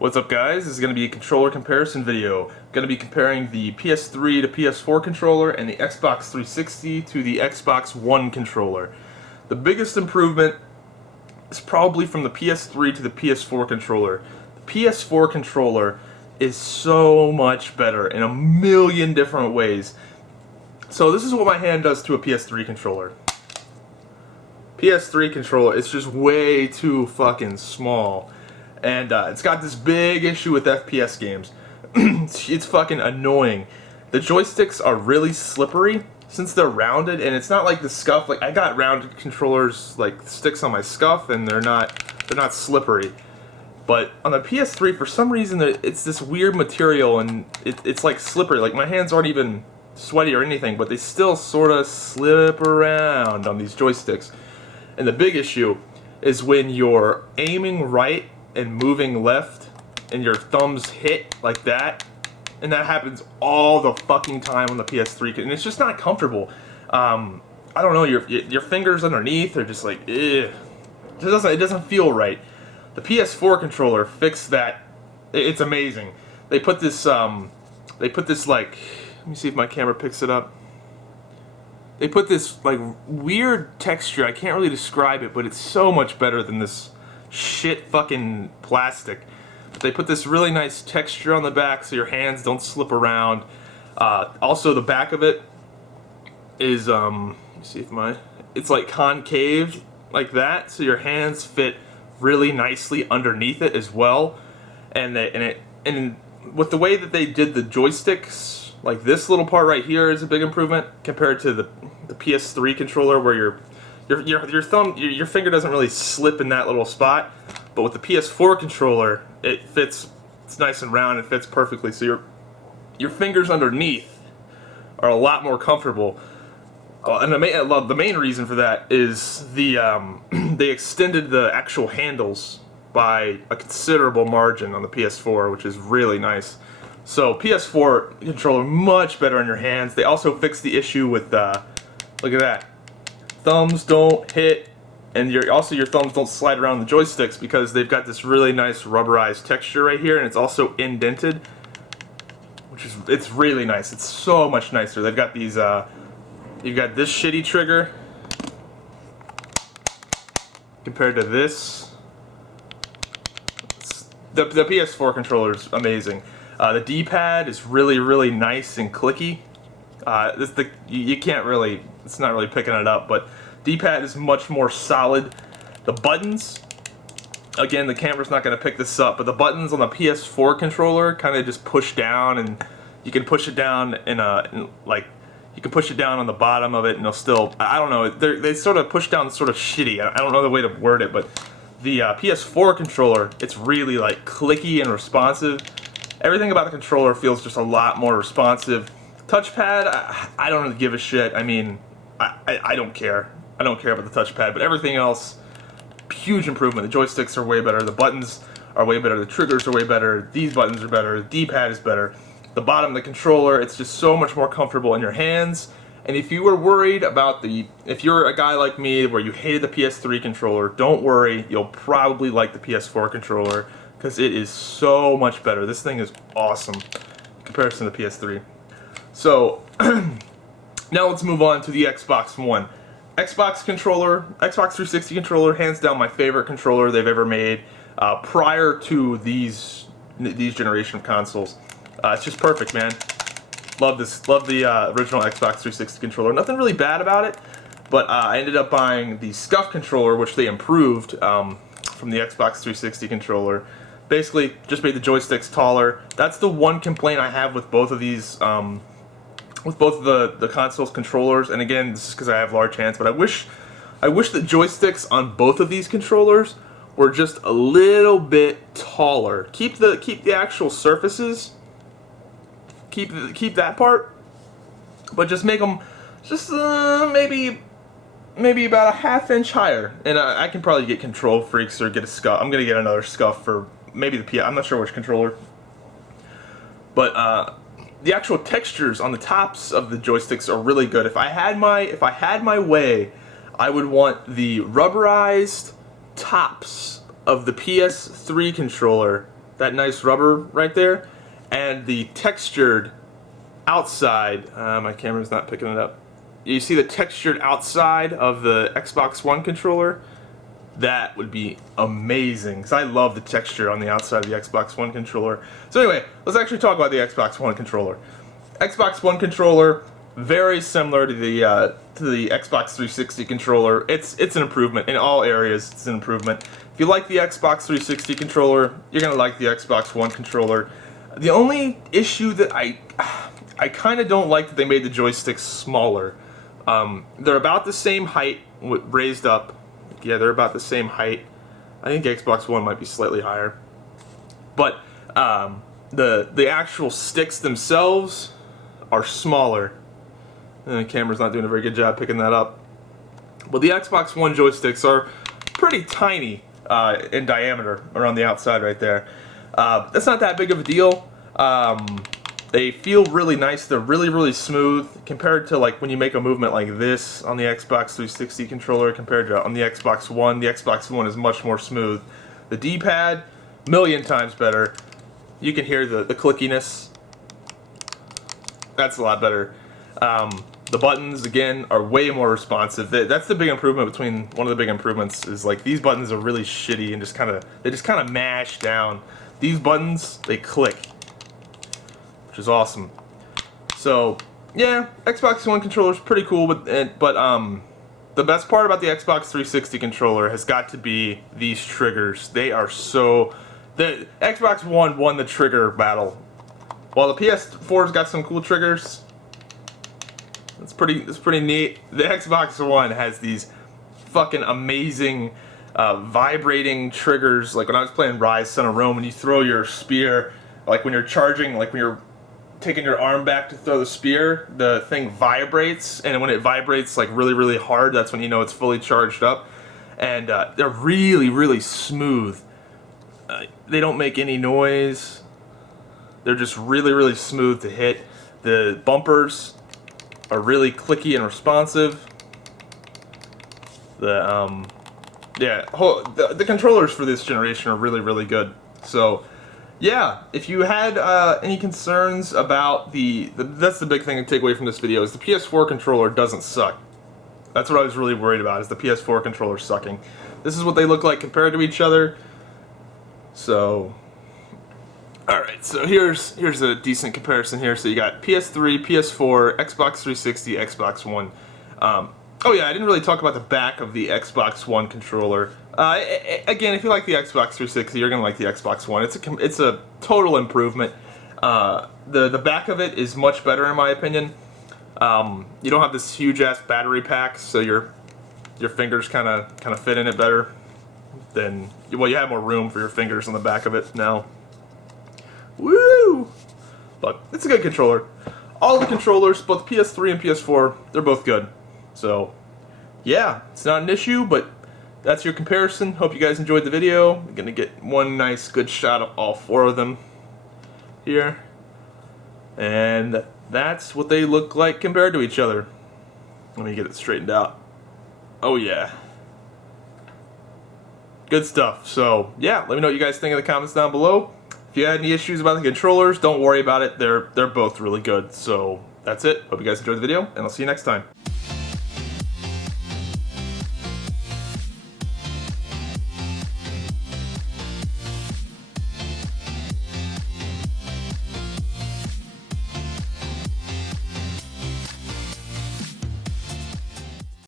What's up, guys? This is going to be a controller comparison video. I'm going to be comparing the PS3 to PS4 controller and the Xbox 360 to the Xbox One controller. The biggest improvement is probably from the PS3 to the PS4 controller. The PS4 controller is so much better in a million different ways. So this is what my hand does to a PS3 controller. PS3 controller, it's just way too fucking small. And it's got this big issue with FPS games. It's fucking annoying. The joysticks are really slippery since they're rounded, and it's not like the SCUF. Like, I got rounded controllers, like sticks on my SCUF, and they're not slippery. But on the PS3, for some reason, it's this weird material, and it's like slippery. Like, my hands aren't even sweaty or anything, but they still sort of slip around on these joysticks. And the big issue is when you're aiming right and moving left and your thumbs hit like that, and that happens all the fucking time on the PS3, and it's just not comfortable. I don't know, your fingers underneath are just like, ugh. It doesn't feel right. The PS4 controller fixed that. It's amazing. They put this like, let me see if my camera picks it up. They put this like weird texture. I can't really describe it, but it's so much better than this shit fucking plastic. But they put this really nice texture on the back so your hands don't slip around. Also, the back of it is let me see if it's like concave like that, so your hands fit really nicely underneath it as well. And with the way that they did the joysticks, like this little part right here is a big improvement compared to the PS3 controller, where your finger doesn't really slip in that little spot. But with the PS4 controller, it fits. It's nice and round. It fits perfectly. So your fingers underneath are a lot more comfortable. And the main reason for that is they extended the actual handles by a considerable margin on the PS4, which is really nice. So PS4 controller much better on your hands. They also fixed the issue with look at that, thumbs don't hit, and your thumbs don't slide around the joysticks, because they've got this really nice rubberized texture right here, and it's also indented, it's really nice. It's so much nicer. They've got these you've got this shitty trigger compared to this. The PS4 controller is amazing. The D-pad is really nice and clicky. You can't really, it's not really picking it up, but D-pad is much more solid. The buttons, again, the camera's not going to pick this up, but the buttons on the PS4 controller kind of just push down, and you can push it down you can push it down on the bottom of it, and they'll still, I don't know, they sort of push down sort of shitty. I don't know the way to word it, but the PS4 controller, it's really like clicky and responsive. Everything about the controller feels just a lot more responsive. Touchpad, I don't really give a shit. I mean, I don't care. I don't care about the touchpad, but everything else, huge improvement. The joysticks are way better. The buttons are way better. The triggers are way better. These buttons are better. The D-pad is better. The bottom of the controller, it's just so much more comfortable in your hands. And if you were worried about if you're a guy like me where you hated the PS3 controller, don't worry. You'll probably like the PS4 controller, because it is so much better. This thing is awesome in comparison to the PS3. So, now let's move on to the Xbox One. Xbox 360 controller, hands down my favorite controller they've ever made prior to these generation of consoles. It's just perfect, man. Love the original Xbox 360 controller. Nothing really bad about it, but I ended up buying the SCUF controller, which they improved from the Xbox 360 controller. Basically, just made the joysticks taller. That's the one complaint I have with both of these, with both of the console's controllers. And again, this is because I have large hands, but I wish the joysticks on both of these controllers were just a little bit taller. Keep the actual surfaces, keep that part, but just make them just maybe about a ½ inch higher. And I can probably get Control Freaks or get a SCUF. I'm gonna get another SCUF for maybe the PS. I'm not sure which controller, but the actual textures on the tops of the joysticks are really good. If I had my way, I would want the rubberized tops of the PS3 controller that nice rubber right there, and the textured outside. My camera's not picking it up. You see the textured outside of the Xbox One controller? That would be amazing, because I love the texture on the outside of the Xbox One controller. So anyway, let's actually talk about the Xbox One controller. Xbox One controller, very similar to the Xbox 360 controller. It's an improvement in all areas. It's an improvement. If you like the Xbox 360 controller, you're gonna like the Xbox One controller. The only issue that I kind of don't like that they made the joysticks smaller. They're about the same height, raised up. Yeah, they're about the same height. I think Xbox One might be slightly higher. But the actual sticks themselves are smaller. And the camera's not doing a very good job picking that up. But the Xbox One joysticks are pretty tiny in diameter around the outside right there. That's not that big of a deal. They feel really nice. They're really smooth compared to like when you make a movement like this on the Xbox 360 controller compared to on the Xbox One. The Xbox One is much more smooth. The D-pad, million times better. You can hear the clickiness. That's a lot better. The buttons again are way more responsive. That's the big improvement one of the big improvements is like these buttons are really shitty and they just kind of mash down. These buttons, they click, which is awesome. So yeah, Xbox One controller is pretty cool, but the best part about the Xbox 360 controller has got to be these triggers. They are the Xbox One won the trigger battle. While the PS4's got some cool triggers, it's pretty neat. The Xbox One has these fucking amazing vibrating triggers. Like when I was playing Rise Son of Rome, when you throw your spear, like when you're charging, like when you're taking your arm back to throw the spear, the thing vibrates, and when it vibrates like really hard, that's when you know it's fully charged up. And they're really smooth. They don't make any noise. They're just really smooth to hit. The bumpers are really clicky and responsive. The controllers for this generation are really good. So yeah, if you had any concerns about that's the big thing to take away from this video, is the PS4 controller doesn't suck. That's what I was really worried about, is the PS4 controller sucking. This is what they look like compared to each other. So alright, so here's a decent comparison here. So you got PS3, PS4, Xbox 360, Xbox One. Oh yeah, I didn't really talk about the back of the Xbox One controller. Again, if you like the Xbox 360, you're gonna like the Xbox One. It's a total improvement. The back of it is much better in my opinion. You don't have this huge ass battery pack, so your fingers kind of fit in it better. Well, you have more room for your fingers on the back of it now. Woo! But it's a good controller. All the controllers, both PS3 and PS4, they're both good. So yeah, it's not an issue, but that's your comparison. Hope you guys enjoyed the video. I'm gonna get one nice good shot of all four of them here. And that's what they look like compared to each other. Let me get it straightened out. Oh yeah. Good stuff. So yeah, let me know what you guys think in the comments down below. If you had any issues about the controllers, don't worry about it. They're both really good. So that's it. Hope you guys enjoyed the video, and I'll see you next time.